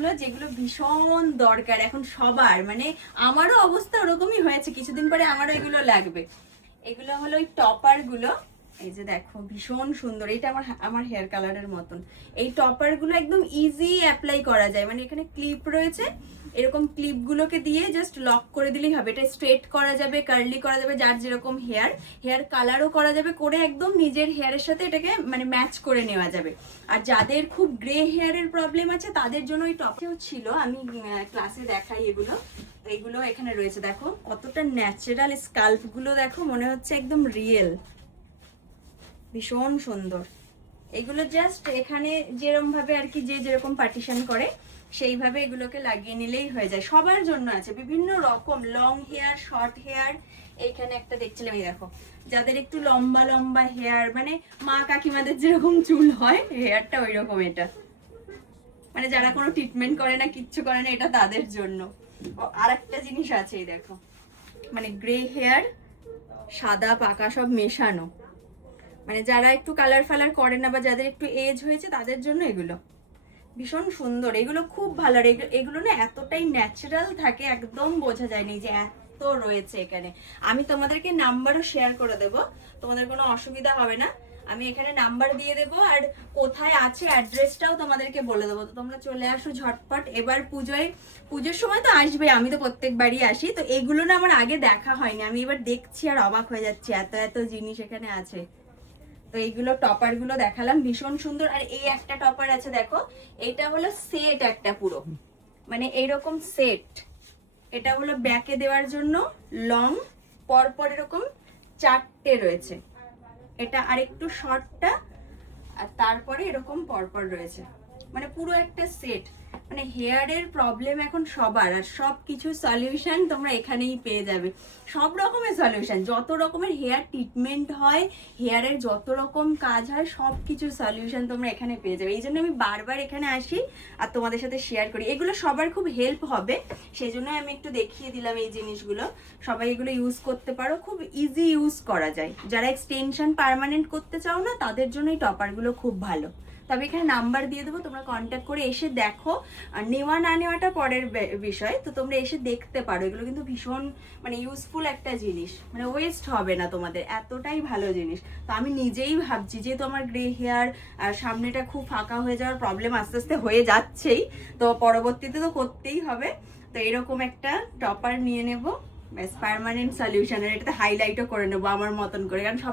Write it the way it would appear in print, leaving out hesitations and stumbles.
জিনিসগুলো যেগুলো ভীষণ দরকার এখন সবার, মানে আমারও অবস্থা ওরকমই হয়েছে, কিছুদিন পরে আমারও এগুলো লাগবে। এগুলো হলো ওই টপার গুলো, এই যে দেখো ভীষণ সুন্দর, এটা আমার আমার হেয়ার কালারের মতন। এই টপার গুলো একদম ইজি অ্যাপ্লাই করা যায়, মানে এখানে ক্লিপ রয়েছে, এরকম ক্লিপ গুলোকে দিয়ে জাস্ট লক করে দিলেই হবে। এটা স্ট্রেট করা যাবে, কার্লি করা যাবে, যার যেরকম হেয়ার, হেয়ার কালারও করা যাবে, করে একদম নিজের হেয়ারের সাথে এটাকে মানে ম্যাচ করে নেওয়া যাবে। আর যাদের খুব গ্রে হেয়ারের প্রবলেম আছে তাদের জন্য ওই টপেও ছিল, আমি ক্লাসে দেখাই এগুলো। এইগুলো এখানে রয়েছে, দেখো কতটা ন্যাচারাল, স্কাল্প গুলো দেখো মনে হচ্ছে একদম রিয়েল, ভীষণ সুন্দর। এগুলো জাস্ট এখানে যেরকম ভাবে আর কি যে যেরকম পার্টিশন করে সেইভাবে এগুলোকে লাগিয়ে নিলেই হয়ে যায়। সবার জন্য আছে বিভিন্ন রকম, লং হেয়ার, শর্ট হেয়ার। এইখানে একটা দেখছিলাম, এই দেখো যাদের একটু লম্বা লম্বা হেয়ার, মানে মা কাকিমাদের যেরকম চুল হয় হেয়ারটা ওই রকম, এটা মানে যারা কোনো ট্রিটমেন্ট করে না, কিচ্ছু করে না, এটা তাদের জন্য। আর একটা জিনিস আছে, এই দেখো মানে গ্রে হেয়ার সাদা পাকা সব মেশানো, মানে যারা একটু কালার ফালার করে না বা যাদের একটু এজ হয়েছে তাদের জন্য এগুলো ভীষণ সুন্দর। এগুলো খুব ভালো, আর এগুলো না এতটাই ন্যাচারাল থাকে, একদম বোঝা যায়নি যে এত রয়েছে এখানে। আমি তোমাদেরকে নাম্বারও শেয়ার করে দেব, তোমাদের কোনো অসুবিধা হবে না, আমি এখানে নাম্বার দিয়ে দেবো, আর কোথায় আছে অ্যাড্রেসটাও তোমাদেরকে বলে দেবো। তো তোমরা চলে আসো ঝটপট। এবার পুজোর সময় তো আসবে, আমি তো প্রত্যেকবারই আসি, তো এগুলো না আমার আগে দেখা হয়নি, আমি এবার দেখছি আর অবাক হয়ে যাচ্ছি, এত এত জিনিস এখানে আছে। তো এইগুলো টপার গুলো দেখালাম, ভীষণ সুন্দর। আর এই একটা টপার আছে দেখো, এটা হলো সেট একটা পুরো, মানে এইরকম সেট, এটা হলো ব্যাকে দেওয়ার জন্য, লং পরপর এরকম চারটে রয়েছে, এটা আরেকটু শর্টটা, আর তারপরে এরকম পরপর রয়েছে, মানে পুরো একটা সেট। মানে হেয়ারের প্রবলেম এখন সবার, আর সব কিছু সলিউশন তোমরা এখানেই পেয়ে যাবে। সব রকমের সলিউশন, যত রকমের হেয়ার ট্রিটমেন্ট হয়, হেয়ারের যত রকম কাজ হয়, সব কিছুর সলিউশন তোমরা এখানে পেয়ে যাবে। এই জন্য আমি বারবার এখানে আসি আর তোমাদের সাথে শেয়ার করি, এগুলো সবার খুব হেল্প হবে, সেই জন্য আমি একটু দেখিয়ে দিলাম এই জিনিসগুলো। সবাই এগুলো ইউজ করতে পারো, খুব ইজি ইউজ করা যায়। যারা এক্সটেনশন পার্মানেন্ট করতে চাও না তাদের জন্য এই টপারগুলো খুব ভালো। তবে এখানে নাম্বার দিয়ে দেবো, তোমরা কন্ট্যাক্ট করে এসে দেখো। আর নেওয়া না নেওয়াটা পরের বিষয়, তো তোমরা এসে দেখতে পারো। এগুলো কিন্তু ভীষণ মানে ইউজফুল একটা জিনিস, মানে ওয়েস্ট হবে না তোমাদের, এতটাই ভালো জিনিস। তো আমি নিজেই ভাবছি, যেহেতু আমার গ্রে হেয়ার আর সামনেটা খুব ফাঁকা হয়ে যাওয়ার প্রবলেম আস্তে আস্তে হয়ে যাচ্ছেই, তো পরবর্তীতে তো করতেই হবে, তো এরকম একটা টপার নিয়ে নেবো, ব্যাস পার্মানেন্ট সলিউশন। আর এটাতে হাইলাইটও করে নেবো আমার মতন করে, কারণ সব